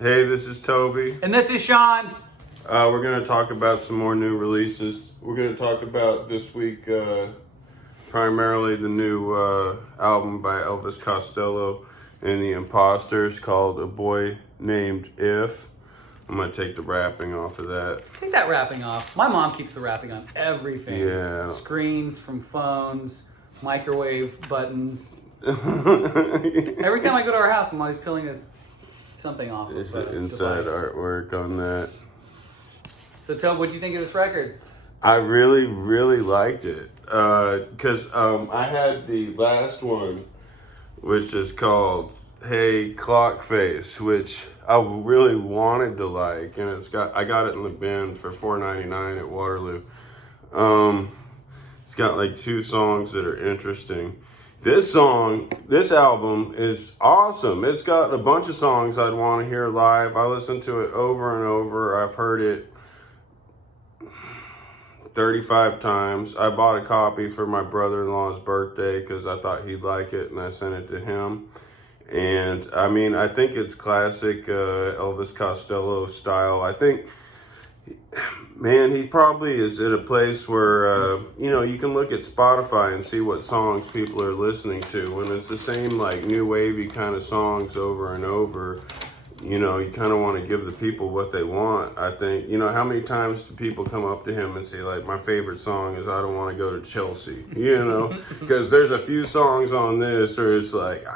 Hey, this is Toby. And this is Sean. We're going to talk about some more new releases. We're going to talk about this week primarily the new album by Elvis Costello and the Imposters called A Boy Named If. I'm going to take the wrapping off of that. Take that wrapping off. My mom keeps the wrapping on everything. Yeah. Screens from phones, microwave buttons. Every time I go to our house, I'm always peeling something off. It's of inside device. artwork on that. So, Toby, what'd you think of this record? I really, really liked it. Because I had the last one, which is called Hey Clock Face, which I really wanted to like, and I got it in the bin for $4.99 at Waterloo. It's got like 2 songs that are interesting. This album is awesome. It's got a bunch of songs I'd want to hear live. I listened to it over and over. I've heard it 35 times. I bought a copy for my brother-in-law's birthday because I thought he'd like it, and I sent it to him. And I mean, I think it's classic Elvis Costello style. I think, man, he probably is at a place where, you can look at Spotify and see what songs people are listening to. When it's the same, like, new wavy kind of songs over and over, you kind of want to give the people what they want. I think, how many times do people come up to him and say, like, my favorite song is I Don't Want to Go to Chelsea, Because there's a few songs on this where it's like,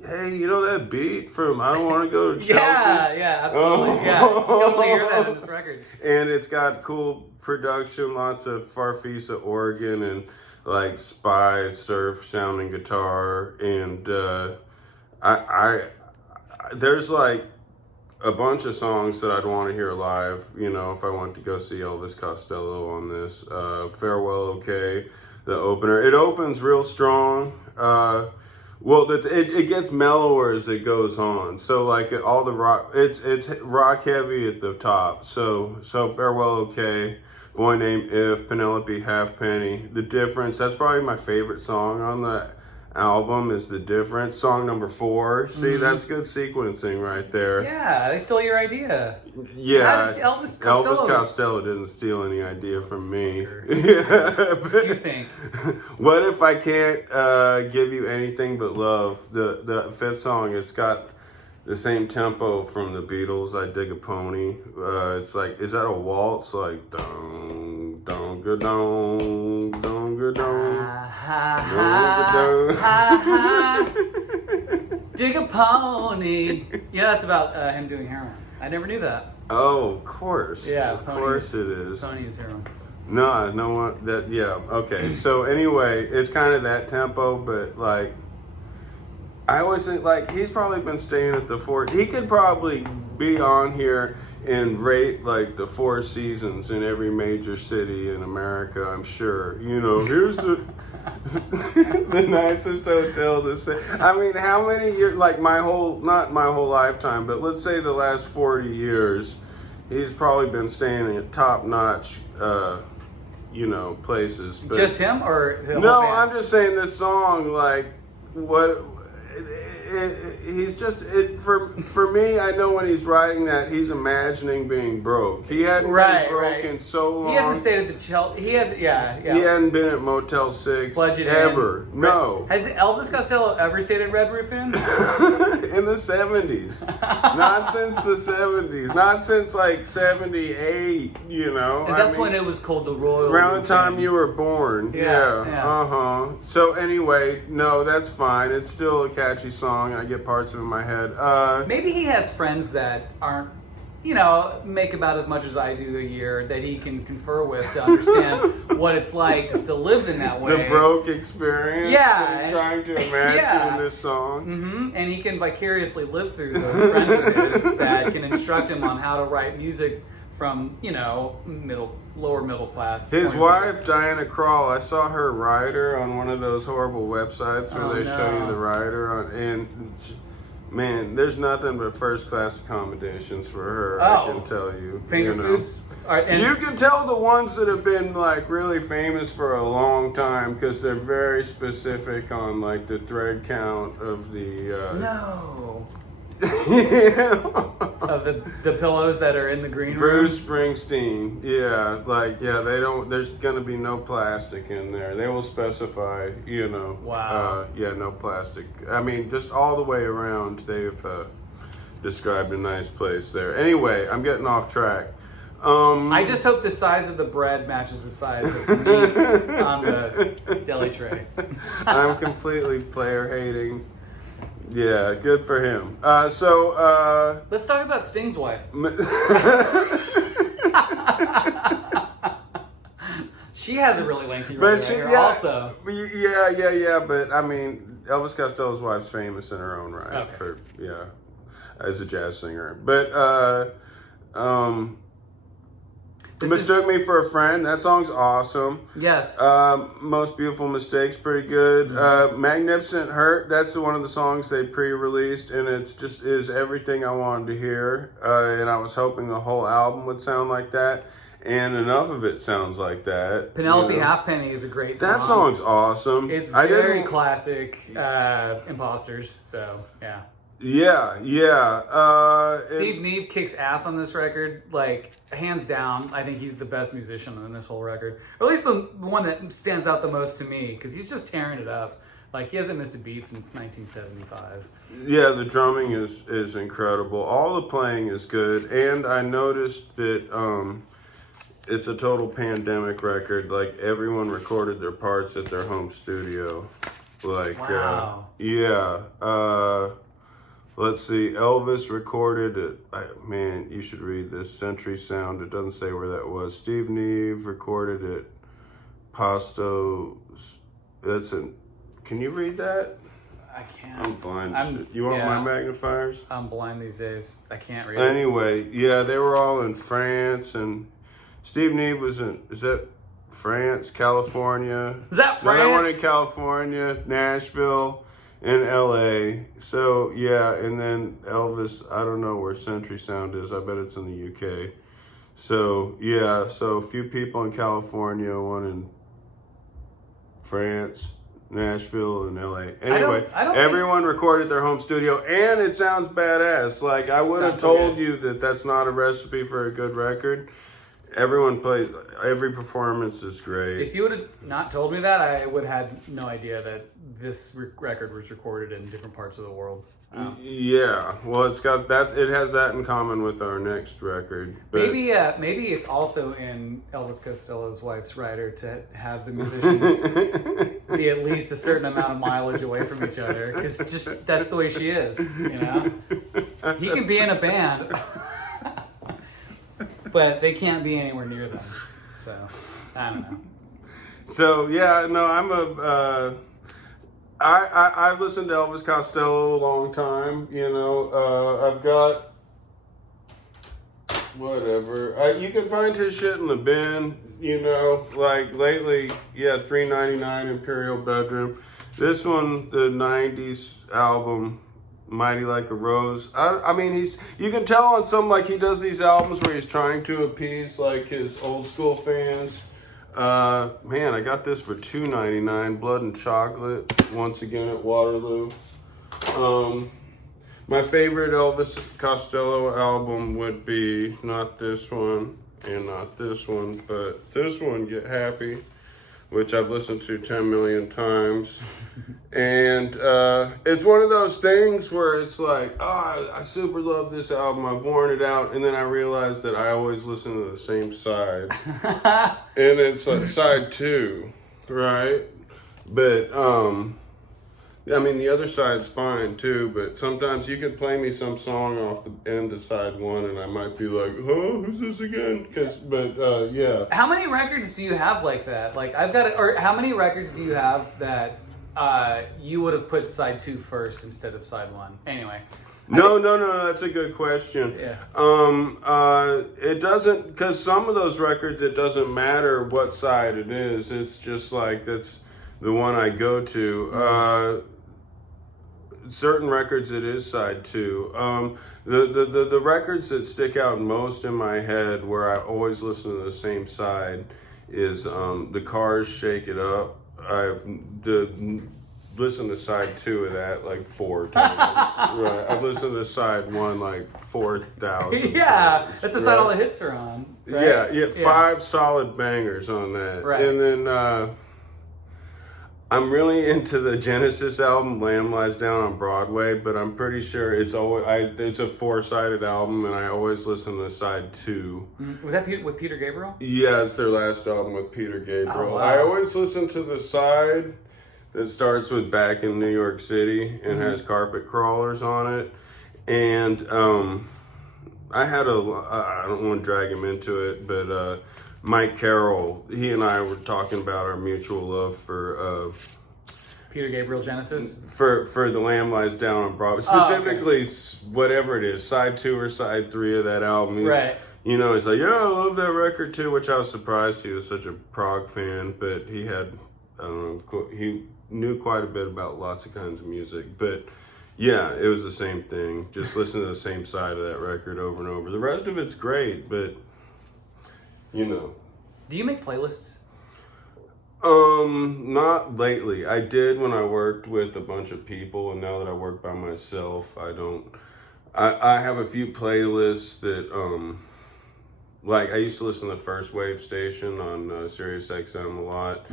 hey, that beat from I Don't Want to Go to Chelsea? Yeah, absolutely. Yeah, totally hear that in this record. And it's got cool production, lots of Farfisa organ and like Spy surf sounding guitar. And I there's like a bunch of songs that I'd want to hear live, if I went to go see Elvis Costello on this. Farewell Okay, the opener. It opens real strong. Well, it gets mellower as it goes on. So like all the rock, it's rock heavy at the top. So Farewell Okay, Boy Named If, Penelope Halfpenny, The Difference. That's probably my favorite song on the album is The Difference. Song number 4. See, that's good sequencing right there. Yeah, they stole your idea. Yeah, Elvis Costello didn't steal any idea from me. Sure. What do you think? What if I can't give you anything but love? The 5th song, it's got the same tempo from the Beatles. I Dig a Pony. It's like, is that a waltz? Like dong dong ga dong dong ga dong. Dig a pony. That's about him doing heroin. I never knew that. Oh, of course. Yeah, of course it is. Pony is heroin. No one that. Yeah, okay. So anyway, it's kind of that tempo, but like, I always think like he's probably been staying at the Four. He could probably be on here and rate like the 4 seasons in every major city in America. I'm sure. Here's the the nicest hotel to stay. I mean, how many years? Like not my whole lifetime, but let's say the last 40 years, he's probably been staying at top-notch, places. But just him or the no? whole band? I'm just saying this song. Like what? He's just for me. I know when he's writing that he's imagining being broke. He hadn't been broke in so long. He hasn't stayed at the Chelsea. He has, yeah. He hadn't been at Motel 6 ever. No. Has Elvis Costello ever stayed at Red Roof Inn? In the 70s. Not since the 70s. Not since like 78. And that's when it was called the Royal. Around the time you were born. Yeah. So anyway, no, that's fine. It's still a catchy song. I get parts of it in my head. Maybe he has friends that aren't, make about as much as I do a year that he can confer with to understand what it's like to still live in that way. The broke experience that he's trying to imagine in this song. Mm-hmm. And he can vicariously live through those friends of his that can instruct him on how to write music from, lower middle class. His wife, Diana Krall, I saw her rider on one of those horrible websites where they show you the rider and man, there's nothing but first class accommodations for her. I can tell you. Finger foods. You can tell the ones that have been like really famous for a long time because they're very specific on like the thread count of the. No. of the pillows that are in the green room. Bruce Springsteen. Yeah, they don't. There's gonna be no plastic in there. They will specify. Wow. No plastic. I mean, just all the way around. They've described a nice place there. Anyway, I'm getting off track. I just hope the size of the bread matches the size of the meat on the deli tray. I'm completely player hating. Yeah, good for him. So let's talk about Sting's wife. She has a really lengthy record also. Yeah. But I mean, Elvis Costello's wife's famous in her own right as a jazz singer. But Mistook Me for a Friend. That song's awesome. Yes. Most Beautiful Mistake's pretty good. Magnificent Hurt. That's one of the songs they pre-released, and it's just is everything I wanted to hear. And I was hoping the whole album would sound like that, and enough of it sounds like that. Penelope Halfpenny is a great song. That song's awesome. It's very classic. Imposters. So yeah. Yeah. Steve Neve kicks ass on this record, like hands down. I think he's the best musician on this whole record, or at least the one that stands out the most to me, because he's just tearing it up. Like, he hasn't missed a beat since 1975. Yeah, the drumming is incredible. All the playing is good, and I noticed that it's a total pandemic record. Like, everyone recorded their parts at their home studio. Like, wow. Let's see, Elvis recorded it. Man, you should read this. Century Sound. It doesn't say where that was. Steve Neve recorded it. Pasto. That's it. Can you read that? I can't. I'm blind. You want my magnifiers? I'm blind these days. I can't read Anyway, they were all in France, and Steve Neve was in, is that France, California? Is that France? No, that one in California, Nashville, and LA. So, and then Elvis, I don't know where Century Sound is. I bet it's in the UK. So, so a few people in California, one in France, Nashville, and LA. Anyway, everyone recorded their home studio, and it sounds badass. Like, I would have told you that that's not a recipe for a good record. Everyone plays, every performance is great. If you would have not told me that, I would have had no idea that this record was recorded in different parts of the world. Yeah, well, it has that in common with our next record. But maybe it's also in Elvis Costello's wife's writer to have the musicians be at least a certain amount of mileage away from each other, because just that's the way she is. He can be in a band, but they can't be anywhere near them. So I don't know. So I'm I've listened to Elvis Costello a long time, I've got whatever. You can find his shit in the bin, like lately, $3.99 Imperial Bedroom. This one, the 90s album, Mighty Like a Rose. I mean, you can tell on some, like, he does these albums where he's trying to appease, like, his old school fans. Man, I got this for $2.99. Blood and Chocolate, once again at Waterloo. My favorite Elvis Costello album would be not this one and not this one, but this one, Get Happy, which I've listened to 10 million times. And it's one of those things where it's like, I super love this album. I've worn it out. And then I realized that I always listen to the same side. And it's like side 2, right? But, I mean, the other side's fine too, but sometimes you could play me some song off the end of side 1 and I might be like, who's this again? Yeah. How many records do you have like that? Like, or how many records do you have that you would have put side 2 first instead of side 1? Anyway. No, that's a good question. Yeah. It doesn't, because some of those records, it doesn't matter what side it is. It's just like, that's the one I go to. Certain records, it is side 2. The records that stick out most in my head, where I always listen to the same side, is The Cars, Shake It Up. The listened to side 2 of that like 4 times. Right. I've listened to side 1 like 4,000 Yeah, times. that's the side all the hits are on. Right? Yeah, 5 solid bangers on that. Right. And then I'm really into the Genesis album, Lamb Lies Down on Broadway, but I'm pretty sure it's a 4-sided album, and I always listen to side 2. Was that with Peter Gabriel? Yeah, it's their last album with Peter Gabriel. Oh, wow. I always listen to the side that starts with Back in New York City and has Carpet Crawlers on it. And I don't want to drag him into it, but Mike Carroll, he and I were talking about our mutual love for Peter Gabriel Genesis? For the Lamb Lies Down on Broadway. Specifically, whatever it is, side 2 or side 3 of that album. Right. You know, he's like, yeah, I love that record too, which I was surprised he was such a prog fan, but he had, I don't know, he knew quite a bit about lots of kinds of music. But yeah, it was the same thing. Just listen to the same side of that record over and over. The rest of it's great, but, you know. Do you make playlists? Not lately. I did when I worked with a bunch of people, and now that I work by myself, I don't. I have a few playlists that, like I used to listen to the First Wave station on Sirius XM a lot,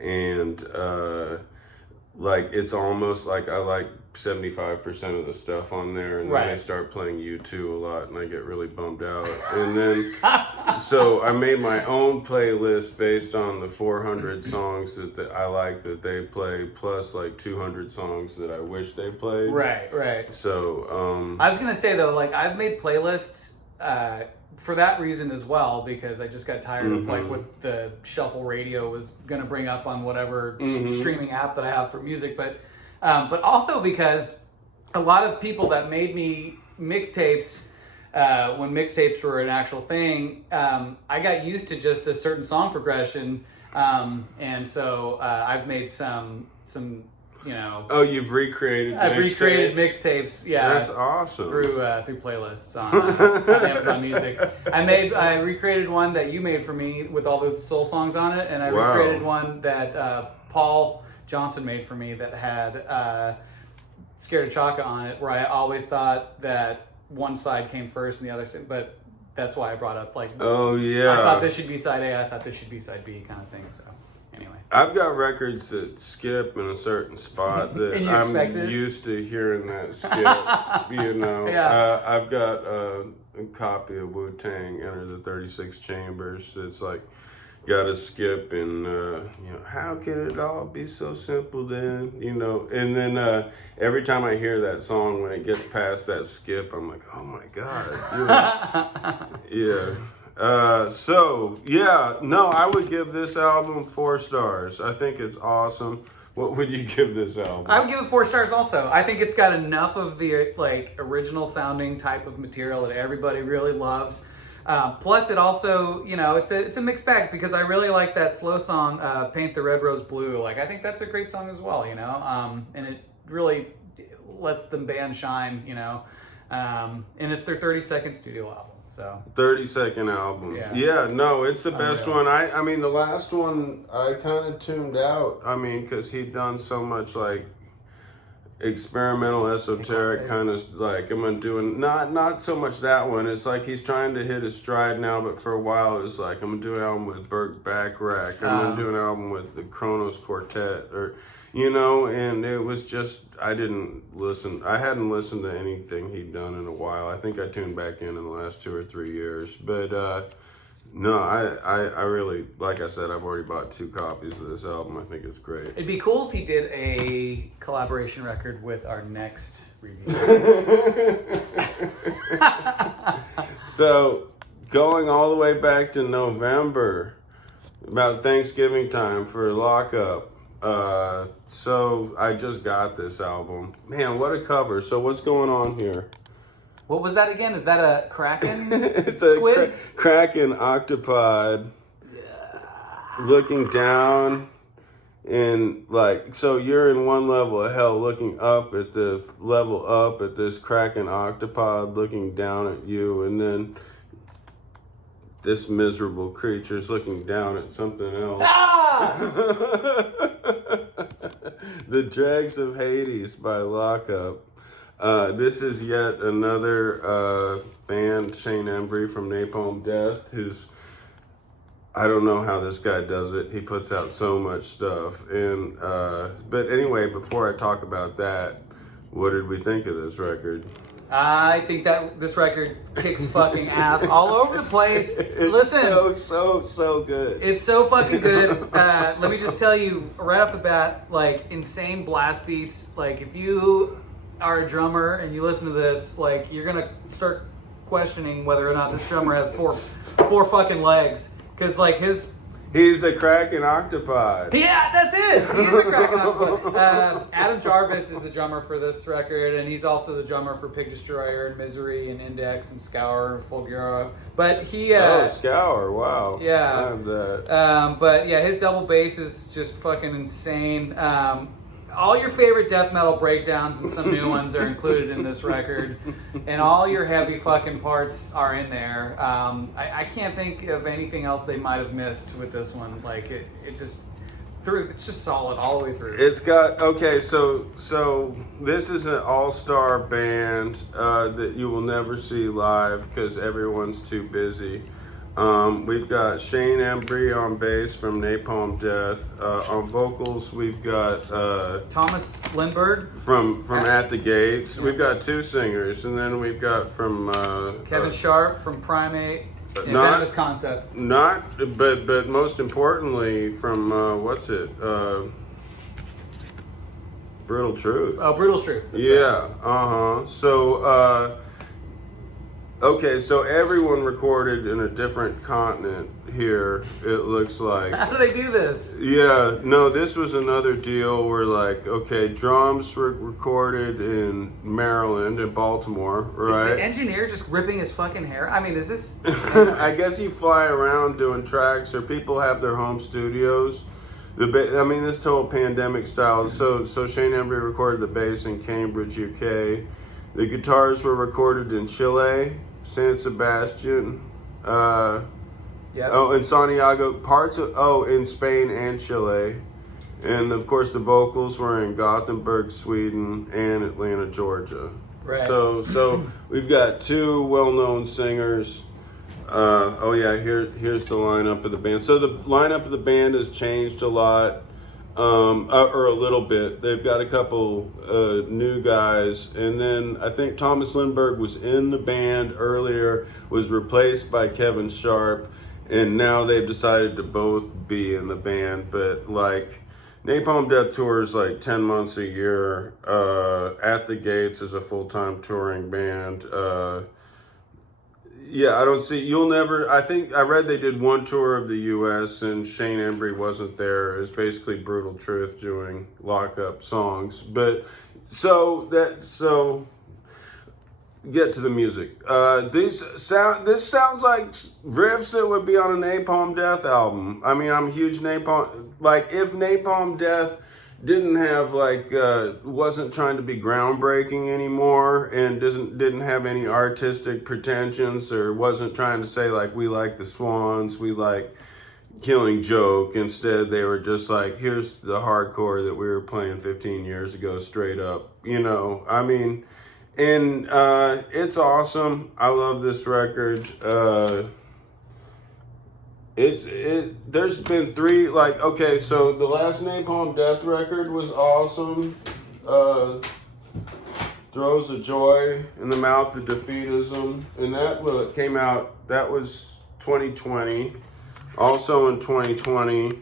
and like it's almost like I like 75% of the stuff on there, and then they start playing U2 a lot, and I get really bummed out. And then, so I made my own playlist based on the 400 songs that I like that they play, plus like 200 songs that I wish they played. Right. So, I was gonna say though, like I've made playlists for that reason as well, because I just got tired of like what the shuffle radio was gonna bring up on whatever streaming app that I have for music, but also because a lot of people that made me mixtapes, when mixtapes were an actual thing, I got used to just a certain song progression, and so I've made some you know. Oh, you've recreated. I've recreated mixtapes. Yeah, that's awesome. Through playlists on Amazon Music. I recreated one that you made for me with all the soul songs on it, and I recreated one that Paul Johnson made for me that had Scared of Chaka on it, where I always thought that one side came first and the other side, but that's why I brought up like. Oh yeah. I thought this should be side A. I thought this should be side B, kind of thing. So. Anyway. I've got records that skip in a certain spot that I'm used to hearing that skip. You know, I've got a copy of Wu-Tang, Enter the 36 Chambers. It's like got a skip, and you know, how can it all be so simple then? You know, and then every time I hear that song, when it gets past that skip, I'm like, oh my god, you know? Yeah. I would give this album 4 stars. I think it's awesome. What would you give this album? I would give it 4 stars also. I think it's got enough of the like original sounding type of material that everybody really loves. Plus it also, you know, it's a mixed bag, because I really like that slow song, Paint the Red Rose Blue. Like, I think that's a great song as well, you know, and it really lets the band shine, you know, and it's their 32nd studio album. So 32nd album. Yeah, no, it's the best one. I mean, the last one I kind of tuned out. I mean, because he'd done so much like experimental, esoteric kind of like I'm doing not so much that one. It's like he's trying to hit his stride now, but for a while it was like I'm gonna do an album with Burt Bacharach. I'm gonna do an album with the Kronos Quartet, or you know, and it was just I hadn't listened to anything he'd done in a while. I think I tuned back in the last 2 or 3 years, but no, I really, like I said, I've already bought 2 copies of this album. I think it's great. It'd be cool if he did a collaboration record with our next review. So, going all the way back to November, about Thanksgiving time for Lockup. So I just got this album. Man, what a cover. So what's going on here? What was that again? Is that a Kraken? It's a Kraken octopod looking down, and like, so you're in one level of hell looking up at the level up at this Kraken octopod looking down at you, and then this miserable creature's looking down at something else. The Dregs of Hades by Lockup. This is yet another band, Shane Embry from Napalm Death, who's, I don't know how this guy does it. He puts out so much stuff. And but anyway, before I talk about that, what did we think of this record? I think that this record kicks fucking ass all over the place. Listen, so good. it's so fucking good. Let me just tell you right off the bat, like insane blast beats. Like if you are a drummer and you listen to this, like you're gonna start questioning whether or not this drummer has four fucking legs. Cause like He's a cracking octopod. yeah, that's it. He's a cracking octopus. Adam Jarvis is the drummer for this record, and he's also the drummer for Pig Destroyer and Misery and Index and Scour and Fulgura. But he Scour, wow. Yeah. I have that. But yeah, his double bass is just fucking insane. All your favorite death metal breakdowns and some new ones are included in this record, and all your heavy fucking parts are in there. I can't think of anything else they might have missed with this one. Like it's just solid all the way through. It's got, okay, so this is an all-star band that you will never see live because everyone's too busy. We've got Shane Embry on bass from Napalm Death. On vocals, we've got Thomas Lindbergh from At the Gates. We've got two singers, and then we've got from Kevin Sharp from Primate. And not- Venomous Concept. but most importantly from Brutal Truth. Oh, Brutal Truth. That's Yeah, So, okay, so everyone recorded in a different continent here, it looks like. How do they do this? Yeah, no, this was another deal where, like, okay, drums were recorded in Maryland, in Baltimore, Is right? the engineer just ripping his fucking hair? I mean, is this... I guess you fly around doing tracks, or people have their home studios. This total pandemic style. So Shane Embry recorded the bass in Cambridge, UK. The guitars were recorded in Chile, San Sebastian, Yep. in Santiago, in Spain and Chile. And of course the vocals were in Gothenburg, Sweden, and Atlanta, Georgia. Right. So we've got two well-known singers. Here's the lineup of the band. So the lineup of the band has changed a lot. Or a little bit. They've got a couple new guys, and then I think Thomas Lindbergh was in the band earlier, was replaced by Kevin Sharp, and now they've decided to both be in the band. But like Napalm Death tours like 10 months a year. At the Gates is a full-time touring band. Yeah, I think I read they did one tour of the U.S. and Shane Embry wasn't there. It was basically Brutal Truth doing Lockup songs. But so get to the music. This sounds like riffs that would be on a Napalm Death album. I mean, I'm a huge Napalm, like if Napalm Death didn't have wasn't trying to be groundbreaking anymore and didn't have any artistic pretensions, or wasn't trying to say like we like the Swans, we like Killing Joke. Instead they were just like, here's the hardcore that we were playing 15 years ago straight up, I mean, and it's awesome. I love this record. There's been three, so the last Napalm Death record was awesome. Throws of Joy in the Mouth of Defeatism, and that came out, that was 2020. Also in 2020,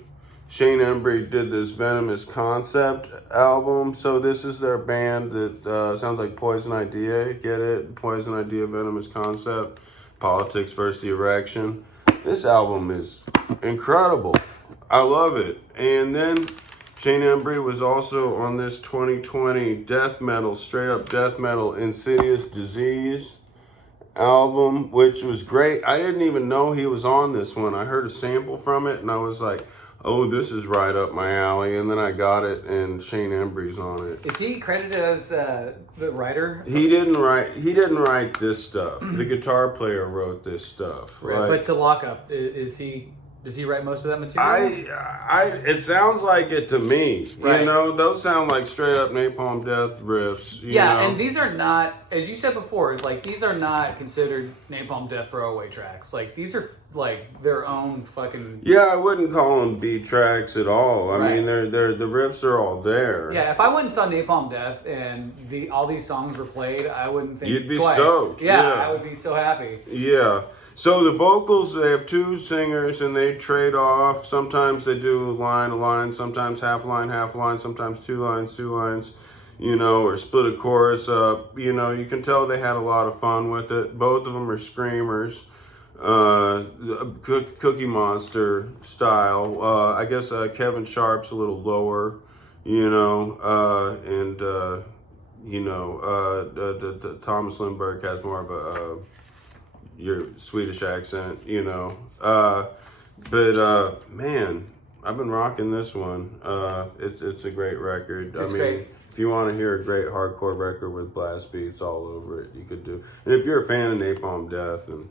Shane Embry did this Venomous Concept album. So this is their band that sounds like Poison Idea, get it? Poison Idea, Venomous Concept, Politics versus the Erection. This album is incredible. I love it. And then Shane Embry was also on this 2020 death metal, straight up death metal, Insidious Disease album, which was great. I didn't even know he was on this one. I heard a sample from it and I was like, oh, this is right up my alley. And then I got it and Shane Embry's on it. Is he credited as the writer? He didn't write this stuff. The guitar player wrote this stuff. Right. Like, But to Lockup, is he Does he write most of that material? It sounds like it to me. Right. You know, those sound like straight up Napalm Death riffs. You know? And these are not, as you said before, like these are not considered Napalm Death throwaway tracks. Like these are like their own fucking. Yeah, I wouldn't call them B tracks at all. I Right. mean, the riffs are all there. Yeah, if I went and saw Napalm Death and all these songs were played, I wouldn't think You'd be twice. stoked, Yeah, yeah. I would be so happy. Yeah. So the vocals, they have two singers and they trade off. Sometimes they do a line, sometimes half line, sometimes two lines, you know, or split a chorus up. You know, you can tell they had a lot of fun with it. Both of them are screamers, Cookie Monster style. I guess Kevin Sharp's a little lower, you know, the Thomas Lindbergh has more of a your Swedish accent, you know. Man, I've been rocking this one. It's a great record. It's great. If you want to hear a great hardcore record with blast beats all over it, you could do. And if you're a fan of Napalm Death, and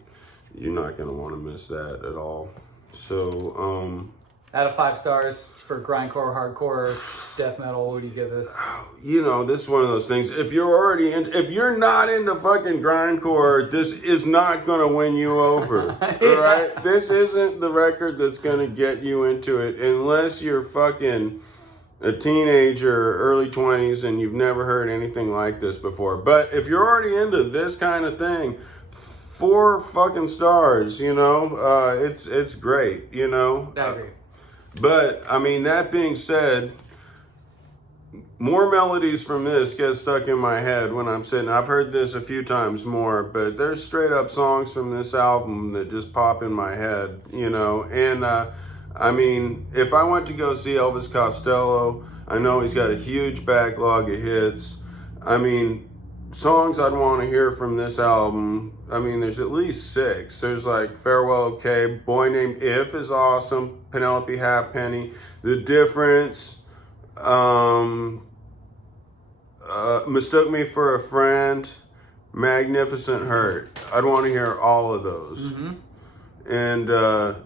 you're not gonna want to miss that at all. So, Out of 5 stars for grindcore, hardcore, death metal, what do you give this? you know, this is one of those things. If you're not into fucking grindcore, this is not gonna win you over. All right, this isn't the record that's gonna get you into it unless you're fucking a teenager, early 20s, and you've never heard anything like this before. But if you're already into this kind of thing, 4 fucking stars. You know, it's great. You know. I agree. But, I mean, that being said, more melodies from this get stuck in my head when I'm sitting. I've heard this a few times more, but there's straight up songs from this album that just pop in my head, you know. And, I mean, if I went to go see Elvis Costello, I know he's got a huge backlog of hits. I mean, songs I'd want to hear from this album, I mean, there's at least 6. There's like Farewell Okay, Boy Named If is awesome, Penelope Halfpenny, The Difference, Mistook Me for a Friend, Magnificent Hurt. I'd want to hear all of those. Mm-hmm. And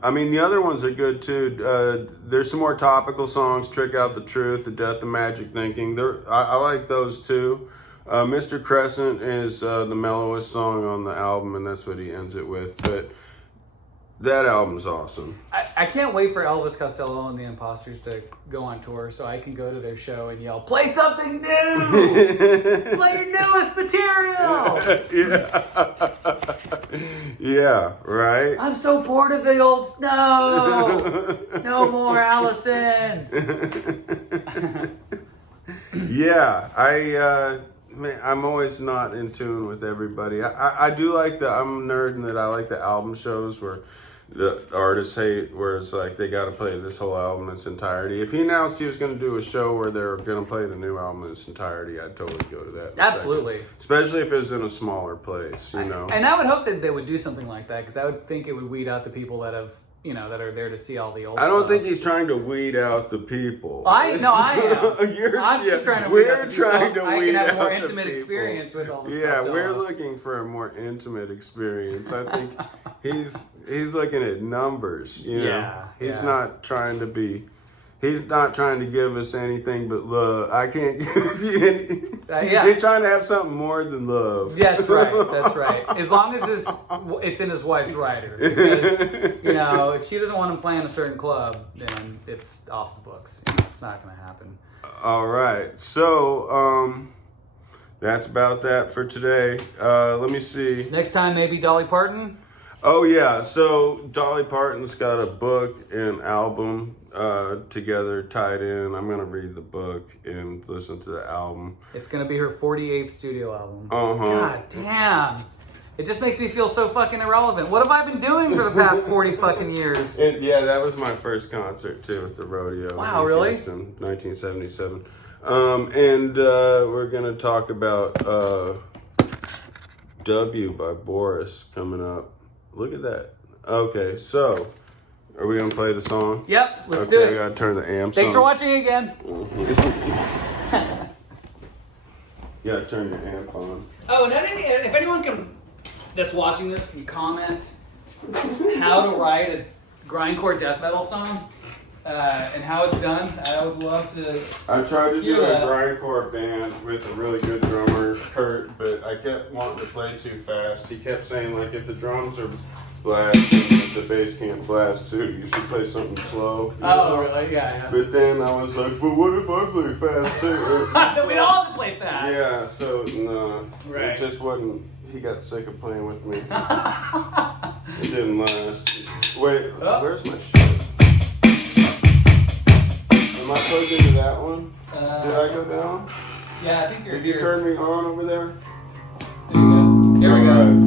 I mean, the other ones are good too. There's some more topical songs, Trick Out the Truth, The Death of Magic Thinking. I like those too. Mr. Crescent is the mellowest song on the album, and that's what he ends it with. But that album's awesome. I can't wait for Elvis Costello and the Imposters to go on tour so I can go to their show and yell, "Play something new! Play your newest material!" Yeah, right? I'm so bored of the old... No more Allison! Yeah, man, I'm always not in tune with everybody. I do like I'm a nerd in that I like the album shows where the artists hate, where it's like they got to play this whole album in its entirety. If he announced he was going to do a show where they're going to play the new album in its entirety, I'd totally go to that. Absolutely. Especially if it was in a smaller place, you know. And I would hope that they would do something like that, because I would think it would weed out the people that have, you know, that are there to see all the old I don't stuff. think he's trying to weed out the people. I am. I'm just trying to weed out the people trying to so I weed can have a more out the intimate people. experience with all this Yeah, stuff. we're looking for a more intimate experience. I think he's looking at numbers, you know. Yeah, He's yeah. not trying to give us anything but love. I can't give you any. Yeah. He's trying to have something more than love. That's right. That's right. As long as it's in his wife's rider, because you know, if she doesn't want him playing a certain club, then it's off the books. You know, it's not going to happen. All right. So that's about that for today. Let me see. Next time, maybe Dolly Parton. Oh yeah, so Dolly Parton's got a book and album together tied in. I'm gonna read the book and listen to the album. It's going to be her 48th studio album. Uh-huh. God damn. It just makes me feel so fucking irrelevant. What have I been doing for the past 40 fucking years? Yeah, that was my first concert too at the rodeo. Wow, in really? Houston, 1977. And we're gonna talk about W by Boris coming up. Look at that. Okay, so are we gonna play the song? Yep, let's Okay, do I it. gotta turn the amps Thanks on. for watching again. You gotta turn your amp on. Oh, and if anyone that's watching this can comment how to write a grindcore death metal song and how it's done. I would love to. I tried to do hear a that. grindcore band with a really good drummer, Kurt, but I kept wanting to play too fast. He kept saying, like, if the drums are blasting, the bass can't blast too. You should play something slow. You know? Really? Yeah. But then I was like, but what if I play fast too? We all have to play fast. Yeah, so no, Right. it just wasn't. He got sick of playing with me. It didn't last. Wait, where's my shit? Am I plugged into that one? Did I go down? Yeah, I think you're Did here. you turn me on over there? There you go. Here we go. All right.